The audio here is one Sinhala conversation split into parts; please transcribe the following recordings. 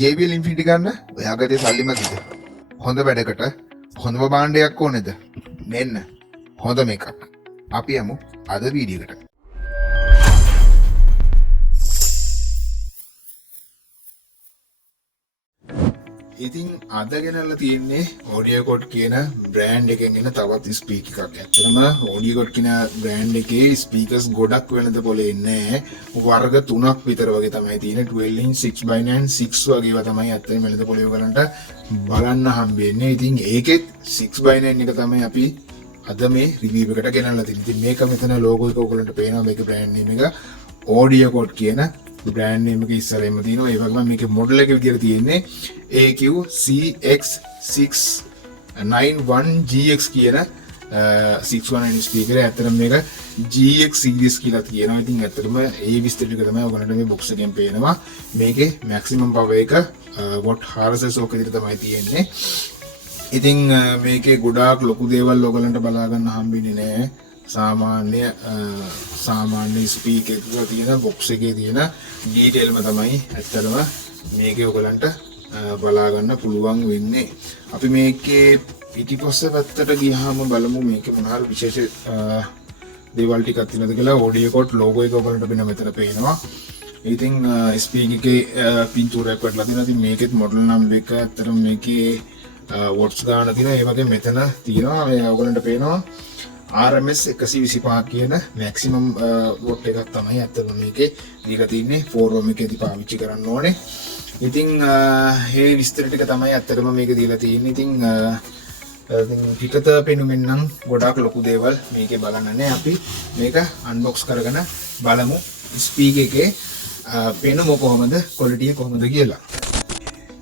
JBL Infinity ගන්න ඔයාගේ සල්ලි මදිද? හොඳ වැඩකට හොඳම භාණ්ඩයක් ඕනේද? මෙන්න හොඳම එකක්. අපි යමු අද වීඩියෝ එකට. ඉතින් අද ගෙනල්ලා තියෙන්නේ Audiocord කියන බ්‍රෑන්ඩ් එකෙන් එන තවත් ස්පීකර් එකක්. ඇත්තටම Audiocord කියන බ්‍රෑන්ඩ් එකේ ස්පීකර්ස් ගොඩක් වෙනද පොලේ ඉන්නේ. වර්ග 3ක් විතර වගේ තමයි තියෙන්නේ. 12 inch 6x9 6 වගේවා තමයි ඇත්තටම වෙනද පොලේ ඔයගලන්ට බලන්න හම්බෙන්නේ. ඉතින් ඒකෙත් 6x9 එක තමයි අපි අද මේ රිවිව් එකට ගෙනල්ලා තියෙන්නේ. ඉතින් මේක මෙතන ලෝගෝ එක ඔයගලන්ට පේනවා. මේක බ්‍රෑන්ඩ් නේම් එක Audiocord කියන බ්‍රෑන්ඩ් නේම් එක ඉස්සරහින්ම තියෙනවා. ඒ වගේම මේකේ මොඩල් එක විදියට තියෙන්නේ AQ-CX691GX කියන 619 ස්පීකර්. ඇත්තටම මේක GX series කියලා කියනවා. ඉතින් ඇත්තටම ඒ විස්තර ටික තමයි ඔයගලන්ට මේ බොක්ස් එකෙන් පේනවා. මේකේ maximum power එක watt 400 ඕක විතර තමයි තියෙන්නේ. ඉතින් මේකේ ගොඩාක් ලොකු දේවල් ඔයගලන්ට බලා ගන්න හම්බෙන්නේ නැහැ. සාමාන්‍ය ස්පීකර් එකක තියෙන බොක්ස් එකේ තියෙන ඩීටේල්ම තමයි ඇත්තටම මේකේ ඔයගලන්ට බලා ගන්න පුළුවන් වෙන්නේ. අපි මේකේ පිටිපස්ස පැත්තට ගියාම බලමු මේකේ මොන හරි විශේෂ දේවල් ටිකක් තියෙනවද කියලා. Audiocord logo එක ඔයගලන්ට මෙතන පේනවා. ඉතින් ස්පීකර් එකේ පින්තූරයක් වටලා තියෙනවා. ඉතින් මේකෙත් මොඩල් නම්බර් එක ඇත්තටම මේකේ වොට්ස් ගන්න තියෙනවා. ඒ වගේ මෙතන තියෙනවා. මේ ඔයගලන්ට පේනවා RMS 125 කියන මැක්සිමම් වොට් එකක් තමයි ඇත්තටම මේකේ දීලා තින්නේ. 4 room එකේදී පාවිච්චි කරන්න ඕනේ. ඉතින් මේ විස්තර ටික තමයි ඇත්තටම මේක දීලා තියෙන්නේ. ඉතින් පිටත පෙනුමෙන් නම් ගොඩාක් ලොකු දේවල් මේකේ බලන්න නැහැ. අපි මේක අන්බොක්ස් කරගෙන බලමු ස්පීකර් එකේ පෙනුම කොහොමද, ක්වොලිටි එක කොහොමද කියලා.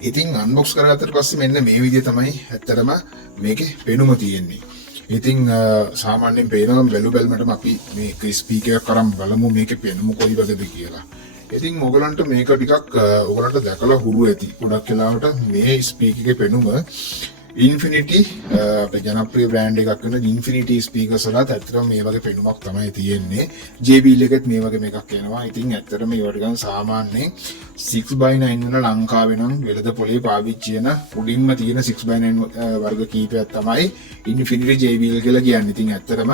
ඉතින් අන්බොක්ස් කරගත්තට පස්සේ මෙන්න මේ විදිය තමයි ඇත්තටම මේකේ පෙනුම තියෙන්නේ. ඉතින් සාමාන්‍යයෙන් පේනවා බැලුමටම අපි මේක ස්පීකර් එකක් අරන් බලමු මේකේ පෙනුම කොයි වගේද කියලා. ඉතින් ඔයගලන්ට මේක ටිකක් ඔයගලන්ට දැකලා හුරු ඇති. ගොඩක් වෙලාවට මේ ස්පීකර් එකේ පෙනුම Infinity අපේ ජනප්‍රිය බ්‍රෑන්ඩ් එකක් වෙන Infinity ස්පීකර්ස් වලත් ඇත්තටම මේ වගේ පෙනුමක් තමයි තියෙන්නේ. JBL එකෙත් මේ වගේ එකක් එනවා. ඉතින් ඇත්තටම ඒවට ගන්න සාමාන්‍යයෙන් 6x9 වල ලංකාවේ නම් වෙළඳ පොලේ පාවිච්චි වෙන උඩින්ම තියෙන 6x9 වර්ග කීපයක් තමයි Infinity JBL කියලා කියන්නේ. ඉතින් ඇත්තටම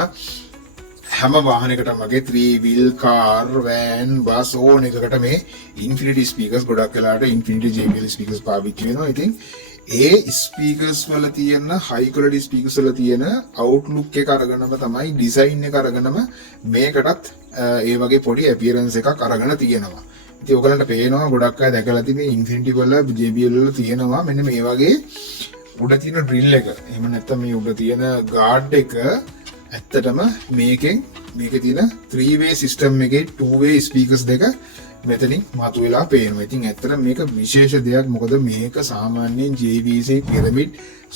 හැම වාහනයකටම වගේ 3 wheel car van bus ඕන එකකට මේ Infinity speakers ගොඩක් වෙලාවට Infinity JBL speakers පාවිච්චි වෙනවා. ඉතින් ඒ ස්පීකර්ස් වල තියෙන high quality speakers වල තියෙන outlook එක අරගෙනම තමයි design එක අරගෙනම මේකටත් ඒ වගේ පොඩි appearance එකක් අරගෙන තියෙනවා. ඉතින් ඔයගලන්ට පේනවා ගොඩක් අය දැකලා තිබේ Infinity වල JBL වල තියෙනවා මෙන්න මේ වගේ උඩ තියෙන drill එක. එහෙම නැත්නම් මේ උඩ තියෙන guard එක ඇත්තටම මේකේ තියෙන 3-way system එකේ 2-way speakers දෙක මෙතනින් මතුවලා පේනවා. ඉතින් ඇත්තටම මේක විශේෂ දෙයක්. මොකද මේක සාමාන්‍යයෙන් JVC Pyramid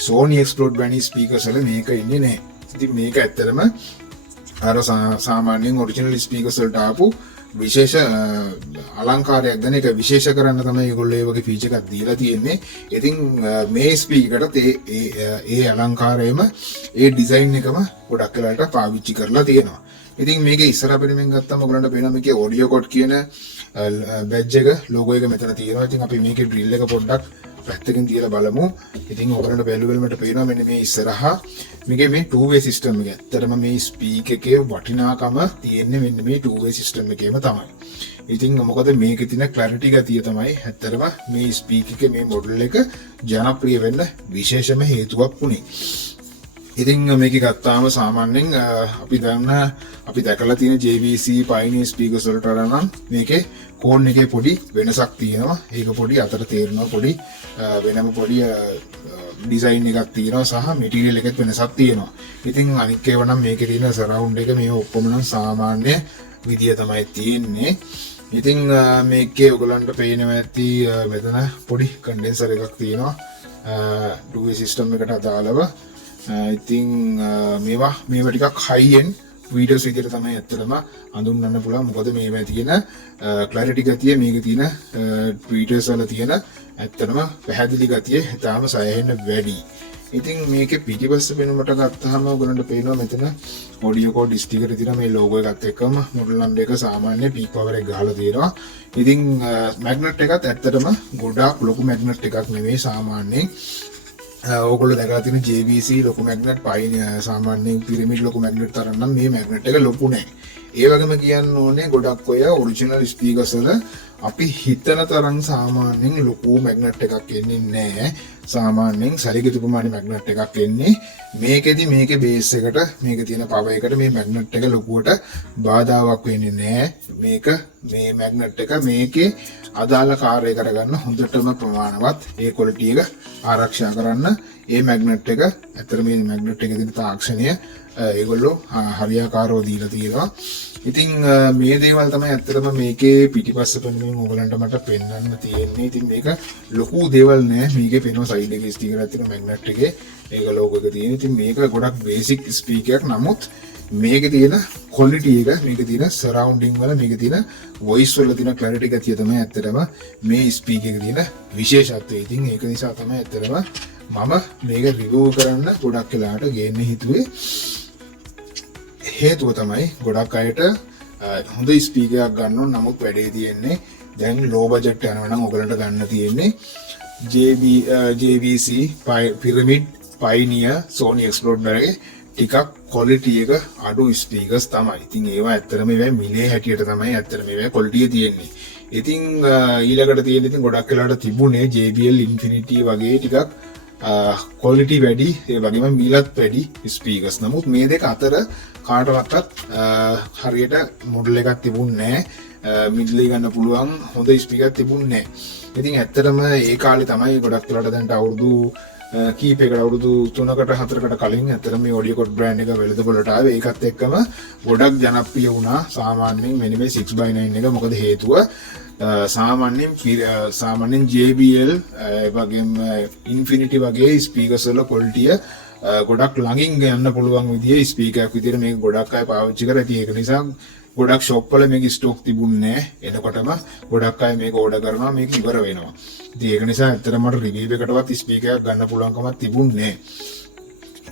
Sony Explode brand speakers වල මේක ඉන්නේ නැහැ. ඉතින් මේක ඇත්තටම අර සාමාන්‍යයෙන් original speakers වලට ආපු විශේෂ අලංකාරයක් දැන එක විශේෂ කරන්න තමයි ඒගොල්ලෝ ඒ වගේ ෆීචර් එකක් දීලා තියෙන්නේ. ඉතින් මේ ස්පීකරට ඒ අලංකාරයම ඒ ඩිසයින් එකම ගොඩක් වෙලාවට පාවිච්චි කරලා තියෙනවා. ඉතින් මේකේ ඉස්සරහ පෙනුමෙන් ගත්තම ඔයගලන්ට පේනවා මේකේ Audiocord කියන බැජ් එක ලෝගෝ එක මෙතන තියෙනවා. ඉතින් අපි මේකේ drill එක පොඩ්ඩක් පැත්තකින් තියලා බලමු. ඉතින් ඔයගලන්ට බැලුවෙලමට පේනවා මෙන්න මේ ඉස්සරහා මේකේ මේ 2-way system එක. ඇත්තටම මේ ස්පීකර් එකේ වටිනාකම තියෙන්නේ මෙන්න මේ 2-way system එකේම තමයි. ඉතින් මොකද මේකේ තියෙන clarity ගතිය තමයි ඇත්තටම මේ ස්පීකර් එකේ මේ මොඩල් එක ජනප්‍රිය වෙන්න විශේෂම හේතුවක් වුණේ. ඉතින් මේක ගත්තාම සාමාන්‍යයෙන් අපි දැකලා තියෙන JVC Pioneer speakers වලට වඩා නම් මේකේ කෝන් එකේ පොඩි වෙනසක් තියෙනවා. ඒක පොඩි අතර තේරෙනවා. පොඩි වෙනම පොඩි ඩිසයින් එකක් තියෙනවා සහ මැටීරියල් එකෙත් වෙනසක් තියෙනවා. ඉතින් අනික් ඒවා නම් මේකේ තියෙන සරවුන්ඩ් එක මේ ඔක්කොම නම් සාමාන්‍ය විදිය තමයි තියෙන්නේ. ඉතින් මේකේ ඔයගලන්ට පේනවා ඇති මෙතන පොඩි කන්ඩෙන්සර් එකක් තියෙනවා 2-way system එකට අදාළව. ඉතින් මේවා ටිකක් high end videos විදිහට තමයි ඇත්තටම හඳුන්වන්න පුළුවන්. මොකද මේවා තියෙන clarity ගතිය මේකේ තියෙන videos වල තියෙන ඇත්තටම පැහැදිලි ගතිය තාම සෑහෙන වැඩි. ඉතින් මේකේ පිටිපස්ස පෙනුමට ගත්තාම ඔයගලන්ට පේනවා මෙතන ඔඩියෝ කෝඩ් ස්ටිකර් තියෙන මේ ලෝගෝ එකත් එක්කම මොඩල් නම්බර් එක සාමාන්‍ය පීක් පවර් එක ගහලා තියෙනවා. ඉතින් මැග්නට් එකත් ඇත්තටම ගොඩාක් ලොකු මැග්නට් එකක් නෙවෙයි සාමාන්‍යයෙන් ඕගොල්ලෝ දැකලා තියෙන JVC ලොකු මැග්නට් පයින් සාමාන්‍යයෙන් පිරමිඩ් ලොකු මැග්නට් තරම් නම් මේ මැග්නට් එක ලොකු නෑ. ඒ වගේම කියන්න ඕනේ ගොඩක් ඔය ඔරිජිනල් ස්පීකර්ස් වල අපි හිතන තරම් සාමාන්‍යයෙන් ලොකු මැග්නට් එකක් එන්නේ නැහැ. සාමාන්‍යයෙන් සරිගිතු ප්‍රමාණය මැග්නට් එකක් එන්නේ. මේකෙදි මේකේ බේස් එකට මේකේ තියෙන පවර් එකට මේ මැග්නට් එක ලොකුවට බාධාවක් වෙන්නේ නැහැ. මේක මේ මැග්නට් එක මේකේ අදාළ කාර්යය කරගන්න හොඳටම ප්‍රමාණවත් ඒ ක්වොලිටි එක ආරක්ෂා කරන්න ඒ මැග්නට් එක ඇත්තට මේ මැග්නට් එකේ තියෙන තාක්ෂණය ඒගොල්ලෝ හරියාකාරව දීලා තියෙනවා. ඉතින් මේ දේවල් තමයි ඇත්තටම මේකේ පිටිපස්ස පෙනුමින් ඕගලන්ට මට පෙන්වන්න තියෙන්නේ. ඉතින් මේක ලොකු දේවල් නෑ. මේකේ පෙනුම සයිඩ් එකේ ස්ටිකර් එකක් තියෙන මැග්නට් එකේ ඒක ලෝගෝ එක තියෙන. ඉතින් මේක ගොඩක් බේසික් ස්පීකර් එකක්. නමුත් මේකේ තියෙන ක්වොලිටි එක මේකේ තියෙන සරවුන්ඩින් වල මේකේ තියෙන වොයිස් වල තියෙන ක්ලැරිටි ගතිය තමයි ඇත්තටම මේ ස්පීකර් එකේ තියෙන විශේෂත්වය. ඉතින් ඒක නිසා තමයි ඇත්තටම මම මේක රිවිව් කරන්න ගොඩක් වෙලාට ගේන්න හිතුවේ. හේතුව තමයි ගොඩක් අයට හොඳ ස්පීකර් එකක් ගන්න ඕන. නමුත් වැඩේ තියෙන්නේ දැන් ලෝ බජට් යනවා නම් ඔයගලන්ට ගන්න තියෙන්නේ JVC Pyramid Pioneer Sony Explorer එකේ ටිකක් ක්වොලිටි එක අඩු ස්පීකර්ස් තමයි. ඉතින් ඒවා ඇත්තටම මේවා මිලේ හැටියට තමයි ඇත්තටම මේවා ක්වොලිටිය තියෙන්නේ. ඉතින් ඊළඟට තියෙන ඉතින් ගොඩක් වෙලාට තිබුණේ JBL Infinity වගේ ටිකක් ක්වොලිටි වැඩි ඒ වගේම මිලත් වැඩි ස්පීකර්ස්. නමුත් මේ දෙක අතර කාටවත් හරියට මොඩල් එකක් තිබුණේ නැහැ. මිඩ්ලේ ගන්න පුළුවන් හොඳ ස්පීකර් තිබුණේ නැහැ. ඉතින් ඇත්තටම ඒ කාලේ තමයි ගොඩක් වෙලාට දැන්ට අවුරුදු කීපයකට අවුරුදු 3කට 4කට කලින් ඇත්තටම මේ ඔඩියෝ කෝඩ් බ්‍රෑන්ඩ් එක වෙළඳපොළට ආවේ. ඒකත් එක්කම ගොඩක් ජනප්‍රිය වුණා සාමාන්‍යයෙන් මෙන්න මේ 6x9 එක. මොකද හේතුව සාමාන්‍යයෙන් JBL වගේම Infinity වගේ ස්පීකර්ස් වල ක්වොලිටිය ගොඩක් ළඟින් යන්න පුළුවන් විදිහේ ස්පීකර් එකක් විදිහට මේක ගොඩක් අය පාවිච්චි කරා. ඉතින් ඒක නිසා ගොඩක් ෂොප් වල මේක ස්ටොක් තිබුණේ නැහැ. එනකොටම ගොඩක් අය මේක ඕඩර් කරනවා මේක ඉවර වෙනවා. ඉතින් ඒක නිසා ඇත්තටම මට රිවිව් එකකටවත් ස්පීකර් එකක් ගන්න පුළුවන්කමක් තිබුණේ නැහැ.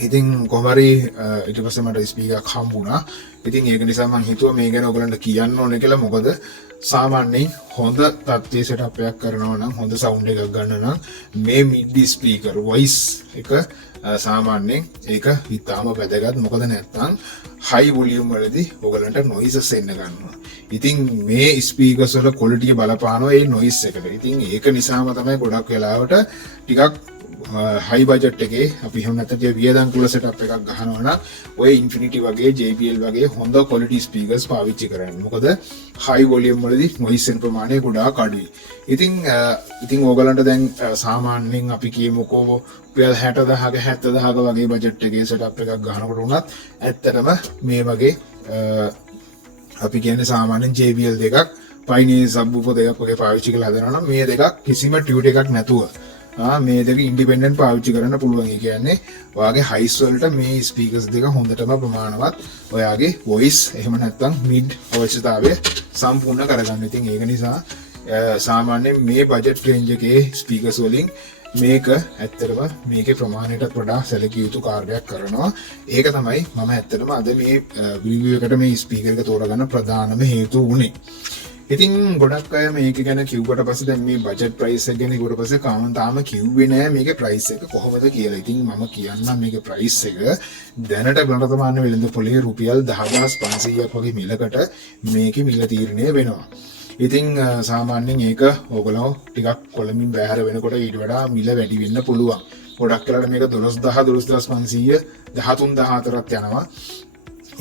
ඉතින් කොහොම හරි ඊට පස්සේ මට ස්පීකර් එකක් හම්බුණා. ඉතින් ඒක නිසා මම හිතුවා මේ ගැන ඔයගලන්ට කියන්න ඕනේ කියලා. මොකද සාමාන්‍යයෙන් හොඳ තත්ත්වයේ සෙටප් එකක් කරනවා නම් හොඳ සවුන්ඩ් එකක් ගන්න නම් මේ මිඩ් ස්පීකර් වොයිස් එක සාමාන්‍යයෙන් ඒක ඉතාම වැදගත්. මොකද නැත්තම් හයි වොලියුම් වලදී ඔයගලන්ට නොයිසස් එන්න ගන්නවා. ඉතින් මේ ස්පීකර්ස් වල ක්වොලිටිය බලපානවා ඒ නොයිස් එකට. ඉතින් ඒක නිසාම තමයි ගොඩක් වෙලාවට ටිකක් හයි බජට් එකේ අපි එහෙම නැත්නම් වියදම් කුල සෙටප් එකක් ගහනවා නම් ඔය Infinity වගේ JBL වගේ හොඳ ක්වොලිටි ස්පීකර්ස් පාවිච්චි කරන්න. මොකද හයි වොලියුම් වලදී නොයිස් එන ප්‍රමාණය ගොඩාක් අඩුයි. ඉතින් ඕගලන්ට දැන් සාමාන්‍යයෙන් අපි කියමුකෝ රුපියල් 60000ක 70000ක වගේ බජට් එකේ සෙටප් එකක් ගන්නකොට උනත් ඇත්තටම මේ වගේ අපි කියන්නේ සාමාන්‍යයෙන් JBL දෙකක් Pioneer subwoofer දෙකක් වගේ පාවිච්චි කරලා හදනවා නම් මේ දෙකක් කිසිම ටියුට් එකක් නැතුව මේ දෙක ඉන්ඩිපෙන්ඩන්ට් පාවිච්චි කරන්න පුළුවන්. ඒ කියන්නේ ඔයාගේ හයිස් වලට මේ ස්පීකර්ස් දෙක හොඳටම ප්‍රමාණවත් ඔයාගේ වොයිස් එහෙම නැත්නම් මිඩ් අවශ්‍යතාවය සම්පූර්ණ කරගන්න. ඉතින් ඒක නිසා සාමාන්‍යයෙන් මේ බජට් රේන්ජ් එකේ ස්පීකර්ස් වලින් මේක ඇත්තටම මේකේ ප්‍රමාණයටත් වඩා සැලකිය යුතු කාර්යයක් කරනවා. ඒක තමයි මම ඇත්තටම අද මේ රිවිව් එකට මේ ස්පීකර් එක තෝරගන්න ප්‍රධානම හේතුව වුණේ. ඉතින් ගොඩක් අය මේක ගැන කිව්වට පස්සේ දැන් මේ බජට් ප්‍රයිස් එක ගැන කිව්වට පස්සේ තාම කිව්වේ නෑ මේකේ ප්‍රයිස් එක කොහොමද කියලා. ඉතින් මම කියන්නම් මේකේ ප්‍රයිස් එක දැනට වර්තමාන වෙළඳ පොලේ රුපියල් 10500ක් වගේ මිලකට මේකේ මිල තීරණය වෙනවා. ඉතින් සාමාන්‍යයෙන් ඒක ඕගොල්ලෝ ටිකක් කොළඹින් බැහැර වෙනකොට ඊට වඩා මිල වැඩි වෙන්න පුළුවන්. ගොඩක් වෙලාවට මේක 12000 12500 13000 යනවා.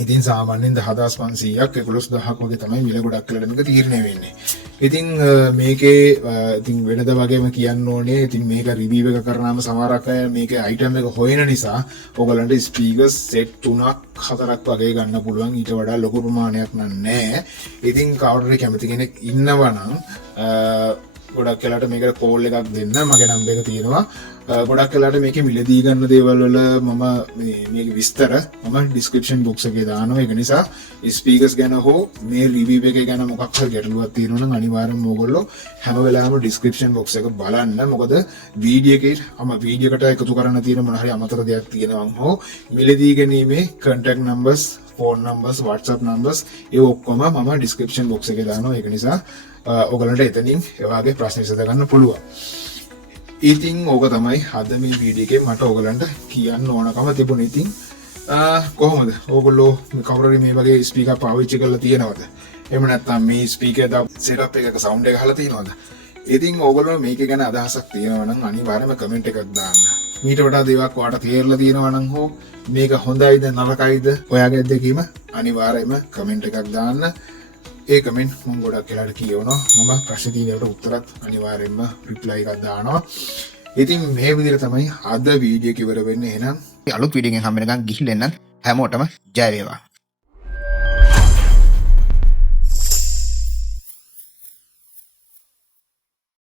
ඉතින් සාමාන්‍යයෙන් 10500ක් 11000ක් වගේ තමයි මිල ගොඩක් වෙලාවට මේක තීරණය වෙන්නේ. ඉතින් මේකේ ඉතින් වෙනද වගේම කියන්න ඕනේ ඉතින් මේක රිවිව් එක කරනාම සමහරක් අය මේකේ අයිටම් එක හොයන නිසා ඔයගලන්ට ස්පීකර්ස් සෙට් 3ක් 4ක් වගේ ගන්න පුළුවන්. ඊට වඩා ලොකු ප්‍රමාණයක් නෑ. ඉතින් කවුරුහරි කැමති කෙනෙක් ඉන්නවා නම් ගොඩක් වෙලාට මේකට කෝල් එකක් දෙන්න මගේ නම්බර් එක තියෙනවා. ගොඩක් වෙලාට මේකේ මිලදී ගන්න දේවල් වල මම මේක විස්තර මම ඩිස්ක්‍රිප්ෂන් බොක්ස් එකේ දානවා. ඒක නිසා ස්පීකර්ස් ගැන හෝ මේ රිවිව් එක ගැන මොකක් හරි ගැටලුවක් තියෙනවා නම් අනිවාර්යෙන්ම ඕගොල්ලෝ හැම වෙලාවෙම ඩිස්ක්‍රිප්ෂන් බොක්ස් එක බලන්න. මොකද වීඩියෝ එකේ වීඩියෝ එකට එකතු කරන්න තියෙන මොන හරි අමතර දෙයක් තියෙනවා හෝ මිලදී ගැනීමේ contact numbers, phone numbers, WhatsApp numbers ඒ ඔක්කොම මම ඩිස්ක්‍රිප්ෂන් බොක්ස් එකේ දානවා. ඒක නිසා ඔයගලන්ට එතනින් ඒ වගේ ප්‍රශ්න විසඳගන්න පුළුවන්. ඉතින් ඕක තමයි අද මේ වීඩියෝ එකේ මට ඔයගලන්ට කියන්න ඕනකම තිබුණේ. ඉතින් කොහොමද ඕගොල්ලෝ කවුරු හරි මේ වගේ ස්පීකර් පාවිච්චි කරලා තියෙනවද? එහෙම නැත්නම් මේ ස්පීකර් දා සෙටප් එකක සවුන්ඩ් එක අහලා තියෙනවද? ඉතින් ඕගොල්ලෝ මේක ගැන අදහසක් තියෙනවා නම් අනිවාර්යයෙන්ම කමෙන්ට් එකක් දාන්න. මීට වඩා දේවල් ඔයාලට තේරලා තියෙනවා නම් හෝ මේක හොඳයිද නරකයිද ඔයාගේ අත්දැකීම අනිවාර්යයෙන්ම කමෙන්ට් එකක් දාන්න. ඒ කමෙන්ට් මම ගොඩක් වෙලාට කියවනවා. මම ප්‍රශ්න තියෙනවට උත්තරත් අනිවාර්යයෙන්ම රිප්ලයි එකක් දානවා. ඉතින් මේ විදිහට තමයි අද වීඩියෝ එක ඉවර වෙන්නේ. එහෙනම් අලුත් වීඩියෝ එකකින් හම්බ වෙනකන් ගිහින් එන්න හැමෝටම ජය වේවා.